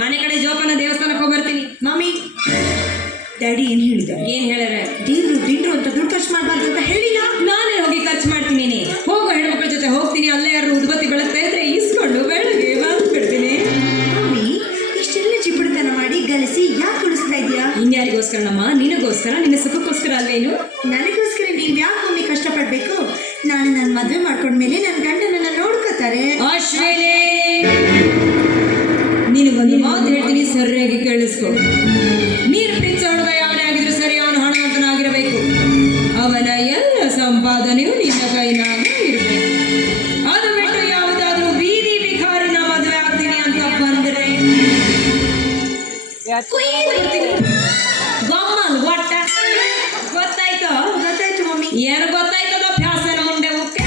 ಮನೆ ಕಡೆ ಜೋಪಾನ ದೇವಸ್ಥಾನಕ್ಕೆ ಹೋಗಿ ಬರ್ತೀನಿ. ಮಮ್ಮಿ ಡ್ಯಾಡಿ ಏನು ಹೇಳಿದ್ದಾರೆ? ಏನ್ ಹೇಳ್ಯಾರ? ದಿಂಡ್ರು ಅಂತ ದುಡ್ಡು ಖರ್ಚು ಮಾಡಬಾರ್ದು ಅಂತ ಹೇಳಿಲ್ಲ. ನಾನೇ ಹೋಗಿ ಖರ್ಚು ಮಾಡ್ತೀನಿ. ಹೋಗೋ ಹೆಣ್ಮಕ್ಳ ಜೊತೆ ಹೋಗ್ತೀನಿ. ಅಲ್ಲೇ ಯಾರು ಉದ್ಬತ್ತಿ ಬೆಳಗ್ತಾ ಇದ್ರೆ ಇಸ್ಕೊಂಡು ಬೆಳಗ್ಗೆ ಬಂದ್ಬಿಡ್ತೀನಿ. ಮಮ್ಮಿ ಇಷ್ಟೆಲ್ಲ ಚಿಪ್ಪುಡಿತನ ಮಾಡಿ ಗಳಿಸಿ ಯಾಕೆ ಉಳಿಸ್ತಾ ಇದೆಯಾ? ಇನ್ಯಾರಿಗೋಸ್ಕರ ನಮ್ಮ? ನಿನಗೋಸ್ಕರ, ನಿನ್ನ ಸುಖಕ್ಕೋಸ್ಕರ ಅಲ್ವೇನು? ನನಗೋಸ್ಕರ ನೀವು ಯಾಕೆ ಮಮ್ಮಿ ಕಷ್ಟಪಡಬೇಕು? ನಾನು ನನ್ನ ಮದುವೆ ಮಾಡ್ಕೊಂಡ್ಮೇಲೆ ನನ್ನ ಗಂಡ ನನ್ನ ನೋಡ್ಕೋತಾರೆ. ಅಶ್ವಿನಿ, ನಿನಗೊಂದು ಮಾತು ಹೇಳ್ತೀನಿ, ಸರಿಯಾಗಿ ಕೇಳಿಸ್ಕೊ. ನೀರು ಪ್ರೀತಿಸೋ ಹುಡುಗ ಯಾವನೇ ಆಗಿದ್ರು ಸರಿ, ಅವನು ಹಣವಂತನಾಗಿರಬೇಕು. ಅವನ ಎಲ್ಲ ಸಂಪಾದನೆಯು ನಿನ್ನ ಕೈನಾಗ ಇರಬೇಕು. ಅದು ಬಿಟ್ಟು ಯಾವುದಾದ್ರೂ ಬೀದಿ ಬಿಕಾರಿನ ಮದುವೆ ಆಗ್ತೀನಿ ಅಂತ ಬಂದರೆ ಗಮ್ಮನ್ ಒಟ್ಟ. ಗೊತ್ತಾಯ್ತು? ಗೊತ್ತಾಯ್ತು ಮಮ್ಮಿ. ಏನು ಗೊತ್ತಾಯ್ತದ? ಫ್ಯಾಸನ ಮುಂದೆ ಹೋಗ್ತೆ.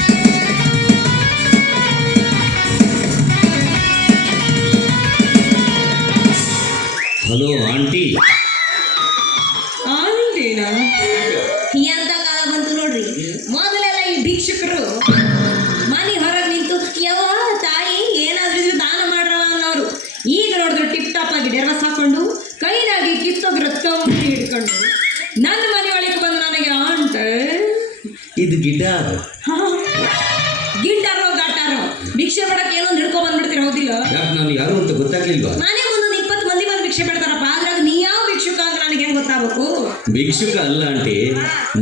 Hello aunty. ಆಂಟಿನಾ? ಎಂತ ಕಾಲ ಬಂತು ನೋಡ್ರಿ. ಮೊದಲೆಲ್ಲ ಈ ಭಿಕ್ಷುಕರು ಮನೆ ಹೊರಗೆ ನಿಂತು ಯಾವ ತಾಯಿ ಏನಾದ್ರೂ ಇದ್ರೆ ದಾನ ಮಾಡ್ರವ ಅನ್ನೋರು. ಈಗ ನೋಡಿದ್ರು ಟಿಪ್ ಟಾಪ್ ಆಗಿ ಡೆರ್ವಸ್ ಹಾಕೊಂಡು ಕೈನಾಗಿ ಕಿತ್ತೋಗ್ರ ತಂಬಿ ಹಿಡ್ಕೊಂಡು ನನ್ನ ಮನೆ ಒಳಗೆ ಬಂದು ನನಗೆ ಆಂಟ ಇದು ಗಿಡ. ಗಿಂಡಾರೋ ಗಾಟಾರೋ ಭಿಕ್ಷೆ ಬೇಡಕ್ಕೆ ಏನೋ ಹಿಡ್ಕೊ ಬಂದ್ಬಿಡ್ತೀರ, ಹೌದಿಲ್ಲ? ಯಾಕೆ ನಾನು ಯಾರು ಅಂತ ಗೊತ್ತಾಗ್ಲಿಲ್ವಾ? ನಾನೇ ಒಂದೊಂದು 20 ಮಂದಿ ಬಂದು ಭಿಕ್ಷೆ ಬಿಡ್ತಾರಪ್ಪ. ಆದ್ರೆ ಅದು ನೀ ಯಾವ ಭಿಕ್ಷುಕ ಅಂತ ನನಗೆ ಹೆಂಗ್ ಗೊತ್ತಾಗಬೇಕು? ಭಿಕ್ಷುಕ ಅಲ್ಲ ಆಂಟಿ,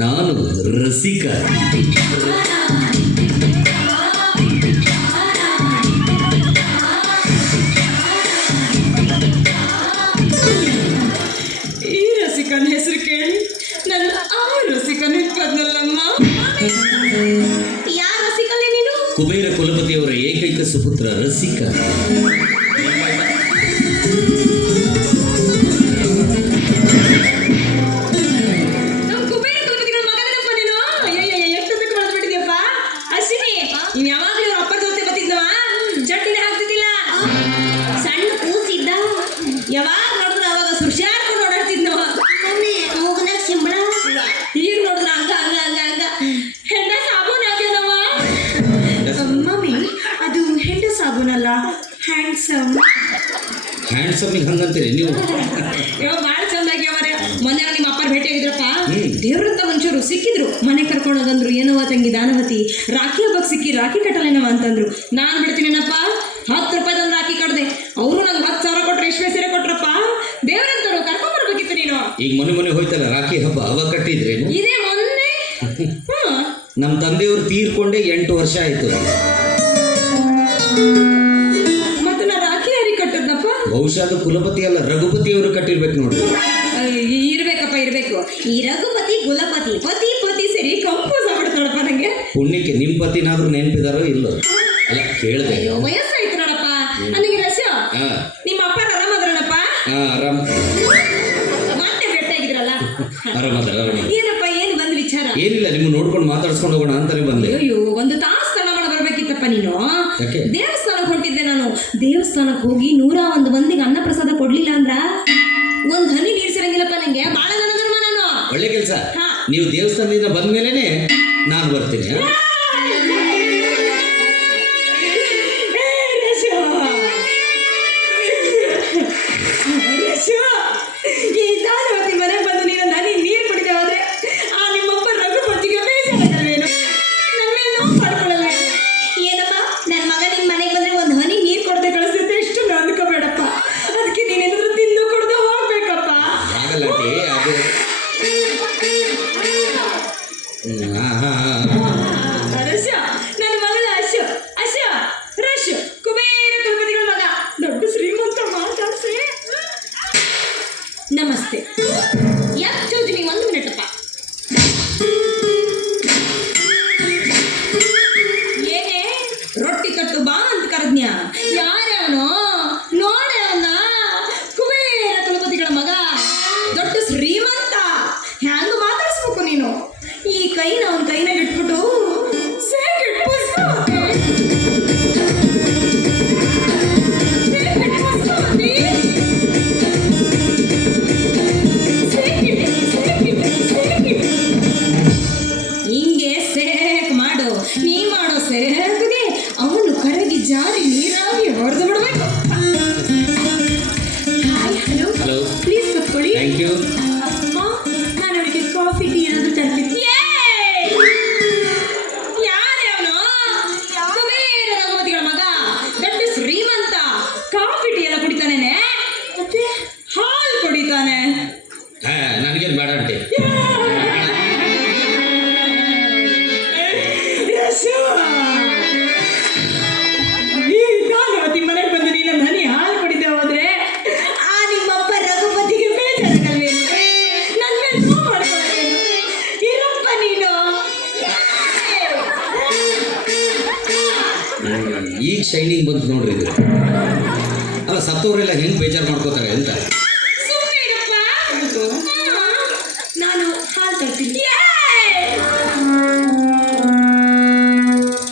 ನಾನು ರಸಿಕ. ಈ ರಸಿಕನ ಹೆಸರು ಕೇಳಿ ನನ್ನ ಆ ರಸಿಕನ ಇಟ್ಕೊಂಡಲ್ಲಮ್ಮ. ಯಾರ ರಸಿಕಲ್ಲೇ ನೀನು? ಕುಬೇರ ಕುಲಪತಿಯವರ ಏಕೈಕ ಸುಪುತ್ರ ರಸಿಕ. ನಮ್ಮ ಕುಬೇರ ಕುಲಪತಿಗಳ ಮಗನಪ್ಪ ನೀನು. ಎಷ್ಟೊತ್ತಕ್ಕೆ ಬಂದ್ಬಿಟ್ಟಿದ್ಯಪ್ಪ ಅಶ್ವಿನಿ. ನೀನ್ ಯಾವಾಗ್ಲೂ ಇವ್ರ ಅಪ್ಪನ ಜೊತೆ ಬತ್ತಿದ್ನವ, ಚಟ್ನಿನೇ ಹಾಕ್ತಿದ್ದಿಲ್ಲ. ಸಣ್ಣ ಕೂಸಿದ್ದ, ಯಾವಾಗ ನೋಡಿದ್ರು ಅವಾಗ ಸುರ್ಷಾಡ್ಕೊಂಡು ಓಡಾಡ್ತಿದ್ನವ. ಮಮ್ಮಿ ಮೂಗನಾಗ ಸಿಂಬಳ. ಈಗ ನೋಡಿದ್ರ ಹಂಗ ಹಂಗ ಹಂಗ ಹಂಗ ಹೆಂಡ ಸಾಬೂನ್ ಆಗ್ಯಾನವ. ಮಮ್ಮಿ ಅದು ಹೆಂಡ ಸಾಬೂನಲ್ಲ, ಹ್ಯಾಂಡ್ಸಮ್. ಹ್ಯಾಂಡ್ಸಮಿಗೆ ಹಂಗಂತೀರಿ ನೀವು? ಇವಾಗ ಭಾಳ ಚಂದಾಗಿ ಅವರೇ. ಮೊನ್ನೆ ನಿಮ್ಮ ಅಪ್ಪರ ಭೇಟಿ ಆಗಿದ್ರಪ್ಪ. ದೇವ್ರಂತ ಮನುಷ್ಯರು ಸಿಕ್ಕಿದ್ರು, ಮನೆ ಕರ್ಕೊಂಡು ಹೋಗಂದ್ರು. ಏನವ ತಂಗಿ ದಾನವತಿ, ರಾಖಿ ಹಬ್ಬಕ್ಕೆ ಸಿಕ್ಕಿ ರಾಖಿ ಕಟ್ಟಲೇನವ ಅಂತಂದ್ರು. ನಾನು ಬಿಡ್ತೀನೇನಪ್ಪ, 10 ರೂಪಾಯಿದಂದು ರಾಖಿ ಕಟ್ದೆ. ಅವರು ನಂಗೆ 10,000 ಕೊಟ್ಟು ರೇಷ್ಮೆ ಸೀರೆ ಕೊಟ್ರಪ್ಪ. ದೇವ್ರಂತರು ಕರ್ಕೊಂಡ್ ಬರ್ಬೇಕಿತ್ತು ನೀನು. ಈಗ ಮೊನ್ನೆ ಹೋಯ್ತಲ್ಲ ರಾಖಿ ಹಬ್ಬ, ಅವಾಗ ಕಟ್ಟಿದ್ರೇನು? ಇದೇ ಮೊನ್ನೆ. ನಮ್ಮ ತಂದೆಯವರು ತೀರ್ಕೊಂಡೇ 8 ವರ್ಷ ಆಯ್ತು. ಮತ್ತೆ ನಾ ರಾಖಿ ಯಾರಿಗೆ ಕಟ್ಟದ್ನಪ್ಪ? ಬಹುಶಃ ಅದು ಕುಲಪತಿ ಅಲ್ಲ, ರಘುಪತಿಯವರು ಕಟ್ಟಿರ್ಬೇಕು ನೋಡಿ. ಇರ್ಬೇಕಪ್ಪ, ಇರ್ಬೇಕು. ಈ ರಘುಪತಿ ಕುಲಪತಿ ಪತಿ ಪತಿ ಸರಿ ಕಂಪೋಸ್ ಆಗ್ಬಿಡ್ತಾಳಪ್ಪ ನಂಗೆ. ಪುಣ್ಯಕ್ಕೆ ನಿಮ್ಮ ಪತಿನಾದ್ರೂ ನೆನಪಿದಾರೋ ಇಲ್ಲೋ? ಅಲ್ಲ ಕೇಳಿದೆ. ವಯಸ್ಸಾಯ್ತು ನೋಡಪ್ಪ ನನಗೆ. ರಸ ನಿಮ್ಮ ಅಪ್ಪ ಆರಾಮದ್ರಲ್ಲಪ್ಪ? ಆರಾಮ್. ಮತ್ತೆ ಭೇಟಿಯಾಗಿದ್ರಲ್ಲ? ಆರಾಮದ. ಏನಪ್ಪ, ಏನ್ ಬಂದ್ ವಿಚಾರ? ಏನಿಲ್ಲ, ನಿಮ್ಮ ನೋಡ್ಕೊಂಡು ಮಾತಾಡ್ಸ್ಕೊಂಡು ಹೋಗೋಣ ಅಂತಾನೆ ಬಂದೆ. ಅಯ್ಯೋ, 1 ತಾಸು ತಡ ಮಾಡಿ ಬರ್ಬೇಕಿತ್ತಪ್ಪ ನೀನು. ಯಾಕೆ? ದೇವಸ್ಥಾನಕ್ಕೆ ಹೊಂಟಿದ್ದೆ ನಾನು. ದೇವಸ್ಥಾನಕ್ಕೆ ಹೋಗಿ 101 ಮಂದಿಗೆ ಅನ್ನ ಪ್ರಸಾದ ಕೊಡ್ಲಿಲ್ಲ ಅಂದ್ರ ಒಂದ್ ಹನಿ ನೀರ್ ಸಿರಂಗಿಲ್ಲಪ್ಪ ನಂಗೆ. ಬಾಳ ಧರ್ಮ ನಾನು. ಒಳ್ಳೆ ಕೆಲಸ. ನೀವು ದೇವಸ್ಥಾನದಿಂದ ಬಂದ್ಮೇಲೆನೆ ನಾನು ಬರ್ತೀನಿ. ಈ ದಾನವತಿ ಮನೆಗೆ ಬಂದು ನೀನು ಹನಿ ನೀರು ಕುಡಿದೆ ಹೋದ್ರೆ ಆ ನಿಮ್ಮಪ್ಪ ರಘುಪತಿಗೆ ಬೇಜಾರಾಗಲ್ವೇನು? ನಮ್ಮೇಲೆ ನೋವು ಮಾಡ್ಕೊಳ್ಳಲ್ಲ ಏನಪ್ಪ? ನನ್ನ ಮಗ ನಿಮ್ಮ ಮನೆಗೆ ಬಂದ್ರೆ ಒಂದು ಹನಿ ನೀರು ಕೊಡದೆ ಕಳಿಸಿದ್ರೆ ಎಷ್ಟು ಅಂದ್ಕೋಬೇಡಪ್ಪ. ಅದಕ್ಕೆ ನೀನೇನಾದ್ರೂ ತಿಂದು ಕೊಡದೆ ಹೋಗ್ಬೇಕಪ್ಪ. ಆಗಲ್ಲ ಅದು ಕಾಫಿ ಟೀ ಎಲ್ಲ ಕುಡಿತಾನೇನೆ, ಮತ್ತೆ ಹಾಲು ಕುಡಿತಾನೆ. ನನಗೇನು ಬೇಡ ಅಂತೆ. ಈ ಭಾಗವತಿ ಮನೆಗೆ ಬಂದು ನೀನು ಮನೆ ಹಾಲು ಕುಡಿದೆ ಹೋದ್ರೆ ಆ ನಿಮ್ಮಪ್ಪ ರಘುಪತಿಗೆ ಬೇಜಾರಾಗಲ್ವೇನು? ನನ್ನ ಮೇಲೆ ನೋವು ಮಾಡ್ಕೊಳ್ಳೋದೇನು? ಇರಪ್ಪ ನೀನು. ಈಗ ಶೈನಿಂಗ್ ಬಂತು ನೋಡ್ರಿ ಇದು. ಅಲ್ಲ ಸತ್ತವರೆಲ್ಲ ಹೆಂಗೆ ಬೇಜಾರು ಮಾಡ್ಕೋತಾರೆ ಅಂತ. ಸುಮ್ಮನೆ ಇರಪ್ಪ. ನಾನು ಹಾಲು ತರ್ತೀನಿ.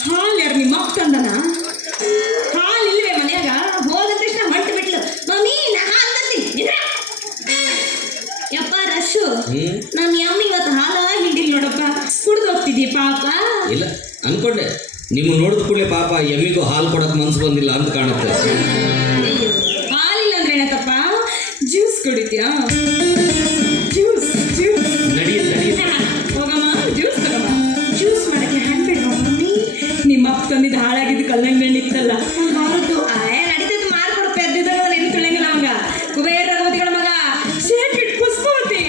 ಹಾಲು ಯಾರು ನಿಮ್ಮ ಅಪ್ಪ ತಂದನ? ಹಾಲು ಇಲ್ವೇ ಮನ್ಯಾಗ? ಹೋದ ತಕ್ಷಣ ಹೊಂಟು ಬಿಟ್ಲು, ಮಮ್ಮಿ ನಾ ಹಾಲು ತರ್ತೀನಿ. ಯಪ್ಪ ರಶು, ನಾನು ಯಮ್ಮಿ ಇವತ್ತು ಹಾಲ ಹಿಂಡಿಲ್ ನೋಡಪ್ಪ, ಕುಡ್ದು ಹೋಗ್ತಿದ್ದಿ ಪಾಪ. ಇಲ್ಲ ಅನ್ಕೊಂಡೆ ನಿಮ್ಮ ನೋಡಿದ ಕೂಡಲೇ ಪಾಪ ಎಮ್ಮಿಗೂ ಹಾಲು ಕೊಡೋಕೆ ಮನ್ಸು ಬಂದಿಲ್ಲ ಅಂತ ಕಾಣುತ್ತೆ. ಹಾಲಿಲ್ಲ ಅಂದ್ರೆ ಏನತ್ತಪ್ಪ? ಜ್ಯೂಸ್ ಕುಡಿತ್ಯಾ? ಜ್ಯೂಸ್ ಜ್ಯೂಸ್ ನಡೆಯುತ್ತೆ. ಹೋಗಮ್ಮ, ಜ್ಯೂಸ್ ತಗಮ್ಮ. ಜ್ಯೂಸ್ ಮಾಡಕ್ಕೆ ಹಣ್ಬೇಡ ಮಮ್ಮಿ. ನಿಮ್ಮ ಅಪ್ಪ ತಂದಿದ್ದು ಹಾಳಾಗಿದ್ದು ಕಲ್ಲಂಗಡಿ ಹಣ್ಣು ಇತ್ತಲ್ಲ, ಹೌದು. ನಡೀತೈತೆ ಮಾಡ್ಕೊಡು. ಪೆದ್ದಿದ್ದವ ನೆನ್ ತುಳಿಯಂಗಿಲ್ಲ ಅವಂಗ. ಕುಬೇರ ರಘುಪತಿಗಳ ಮಗ ಶೇಖ್ ಇಟ್ ಪುಷ್ಪವತಿ.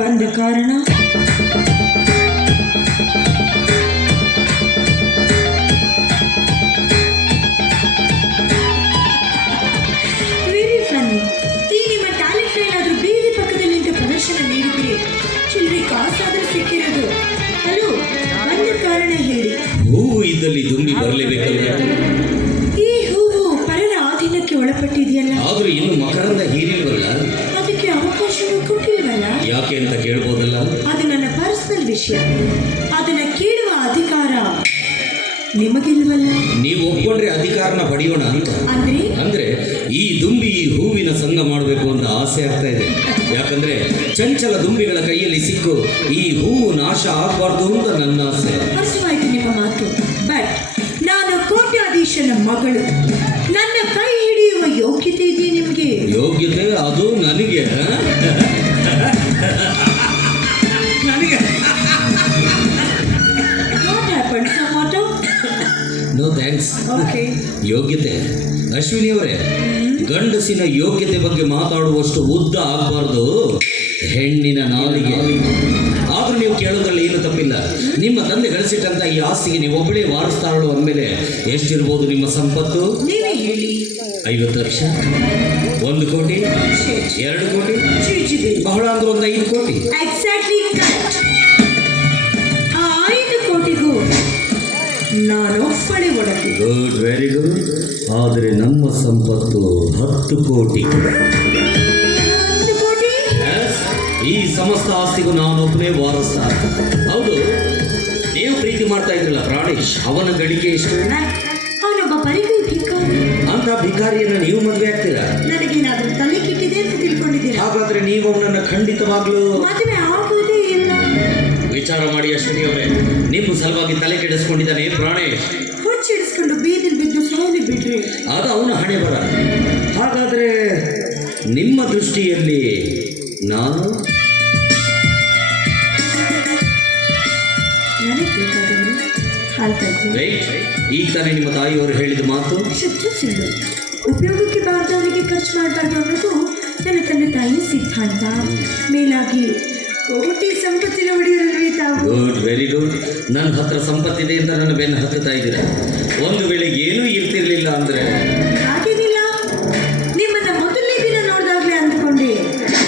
ಬಂದ ಕಾರಣ ವೆರಿ ಫನ್ನಿ. ಈ ನಿಮ್ಮ ಟ್ಯಾಲೆಂಟ್ ಏನಾದರೂ ಬೀದಿ ಪಕ್ಕದಲ್ಲಿ ನಿಂತು ಪ್ರದರ್ಶನ ನೀಡಿದ್ರಿ, ಚಿಲ್ಲರೆ ಕಾಸಾದರೂ ಸಿಕ್ಕಿರೋದು. ಹಲೋ, ಬಂದ ಕಾರಣ ಹೇಳಿ. ಹೂವು ಇದ್ದಲ್ಲಿ ದುಂಬಿ ಬರಲೇಬೇಕಲ್ಲ. ಈ ಹೂವು ಪರರ ಆಧೀನಕ್ಕೆ ಒಳಪಟ್ಟಿದೆಯಲ್ಲ, ಆದ್ರೂ ಇನ್ನು ಮಕರಂದ ಹೀರಿಲ್ವಲ್ಲ, ಅದಕ್ಕೆ ಅವಕಾಶವೂ ಕೊಟ್ಟಿಲ್ವಲ್ಲ. ಯಾಕೆ ಅಂತ ಕೇಳ್ಬೋದಲ್ಲ. ಅದು ನನ್ನ ಪರ್ಸನಲ್ ವಿಷಯ. ಅದನ್ನ ಕೇಳುವ ಅಧಿಕಾರ ನಿಮಗಿಲ್ವಲ್ಲ. ನೀವು ಒಪ್ಕೊಂಡ್ರೆ ಅಧಿಕಾರನ ಪಡೆಯೋಣ ಅಂತ. ಅಂದ್ರೆ ಈ ದುಂಬಿ ಈ ಹೂವಿನ ಸಂಘ ಮಾಡಬೇಕು ಅಂತ ಆಸೆ ಆಗ್ತಾ ಇದೆ. ಯಾಕಂದ್ರೆ ಚಂಚಲ ದುಂಬಿಗಳ ಕೈಯಲ್ಲಿ ಸಿಕ್ಕು ಈ ಹೂವು ನಾಶ ಆಗಬಾರ್ದು ಅಂತ ನನ್ನ ಆಸೆ. ಅರ್ಥವಾಯ್ತು ನಿಮ್ಮ ಮಾತು. ಬಟ್ ನಾನು ಕೋಟ್ಯಾಧೀಶನ ಮಗಳು. ನನ್ನ ಕೈ ಹಿಡಿಯುವ ಯೋಗ್ಯತೆ ಇದೆಯೇ ನಿಮಗೆ? ಯೋಗ್ಯತೆ ಅದು ನನಗೆ. ನನಗೆ What happened, Samato? No thanks. Okay. ಯೋಗ್ಯತೆ ಅಶ್ವಿನಿ ಅವರೇ, ಗಂಡಸಿನ ಯೋಗ್ಯತೆ ಬಗ್ಗೆ ಮಾತಾಡುವಷ್ಟು ಉದ್ದ ಆಗಬಾರ್ದು ಹೆಣ್ಣಿನ ನಾಲಿಗೆ. ಆದ್ರೂ ನೀವು ಕೇಳೋದ್ರಲ್ಲಿ ಏನು ತಪ್ಪಿಲ್ಲ. ನಿಮ್ಮ ತಂದೆ ಗಳಿಸಿಟ್ಟಂತ ಈ ಆಸ್ತಿಗೆ ನೀವು ಒಬ್ಬಳೇ ವಾರಸ್ತಾರಳು ಅಂದಮೇಲೆ ಎಷ್ಟಿರ್ಬೋದು ನಿಮ್ಮ ಸಂಪತ್ತು? ನೀವೇ ಹೇಳಿ. 50 ಲಕ್ಷ, 1 ಕೋಟಿ, 2 ಕೋಟಿ, ಚೀಚಿದೆ. ಬಹಳ ಅಂದ್ರೆ ಒಂದು 5 ಕೋಟಿ. Exactly correct. ಆ 5 ಕೋಟಿಗೂ ನಾನೊಬ್ಬಳೇ ಒಡಕು. Good, very good. ಆದರೆ ನಮ್ಮ ಸಂಪತ್ತು 10 ಕೋಟಿ. 10 ಕೋಟಿ? Yes, ಈ ಸಮಸ್ತ ಆಸ್ತಿಗೂ ನಾನೊಬ್ಬನೇ ವಾರಸ. ಹೌದು, ನೀವು ಪ್ರೀತಿ ಮಾಡ್ತಾ ಇದ್ರಲ್ಲ ಪ್ರಾಣೇಶ್, ಅವನ ಗಳಿಕೆ ಎಷ್ಟು? ಅವನೊಬ್ಬ ಪರಿಗೈ ಭಿಕಾರಿ. ಅಂತ ಭಿಕಾರಿಯನ್ನ ನೀವು ಮದುವೆ ಆಗ್ತೀರಾ? ನನಗೇನಾದ್ರೂ ತಲೆ ಕೆಟ್ಟಿದೆ ಅಂತ ತಿಳ್ಕೊಂಡಿದ್ದೀರಾ? ಹಾಗಾದ್ರೆ ನೀವು ಅವನನ್ನ ಖಂಡಿತವಾಗ್ಲೂ ಮದುವೆ ಆಗೋದೇ ಇಲ್ಲ. ವಿಚಾರ ಮಾಡಿ ಅಶ್ವಿನಿ ಅವರೇ. ನಿಮ್ಮ ಸಲುವಾಗಿ ತಲೆ ಕೆಡಿಸ್ಕೊಂಡಿದ್ದಾನೆ ಪ್ರಾಣೇಶ್. ಹುಚ್ಚಿಡಿಸ್ಕೊಂಡು ಬೀದಿಲ್ ಬಿದ್ದು ಸಾಲಿ ಬಿಡ್ರಿ. ಅದು ಅವನ ಹಣೆ ಬರ. ಹಾಗಾದ್ರೆ ನಿಮ್ಮ ದೃಷ್ಟಿಯಲ್ಲಿ ನಾನು ನನಗೆ ಬೇಕಾದವರು ಹಾಲು ತರ್ತೀನಿ. ರೈಟ್. ಈಗ ತಾನೇ ನಿಮ್ಮ ತಾಯಿಯವರು ಹೇಳಿದ ಮಾತು ಶುದ್ಧ ಸುಳ್ಳು. ಉಪಯೋಗಕ್ಕೆ ಬಾರದವರಿಗೆ ಖರ್ಚು ಮಾಡಬಾರ್ದು ಅನ್ನೋದು ನನ್ನ ತಂದೆ ತಾಯಿ ಸಿದ್ಧಾಂತ. ಮೇಲಾಗಿ ಕೋಟಿ ಸಂಪತ್ತಿನ ಹೊಡೆಯರಲ್ವೇ ತಾವು. Good, very good. ನನ್ನ ಹತ್ರ ಸಂಪತ್ತಿದೆ ಅಂತ ನನ್ನ ಬೆನ್ನು ಹತ್ತುತ್ತಾ ಇದ್ದೀರಾ. ಒಂದು ವೇಳೆ ಏನೂ ಇರ್ತಿರ್ಲಿಲ್ಲ ಅಂದ್ರೆ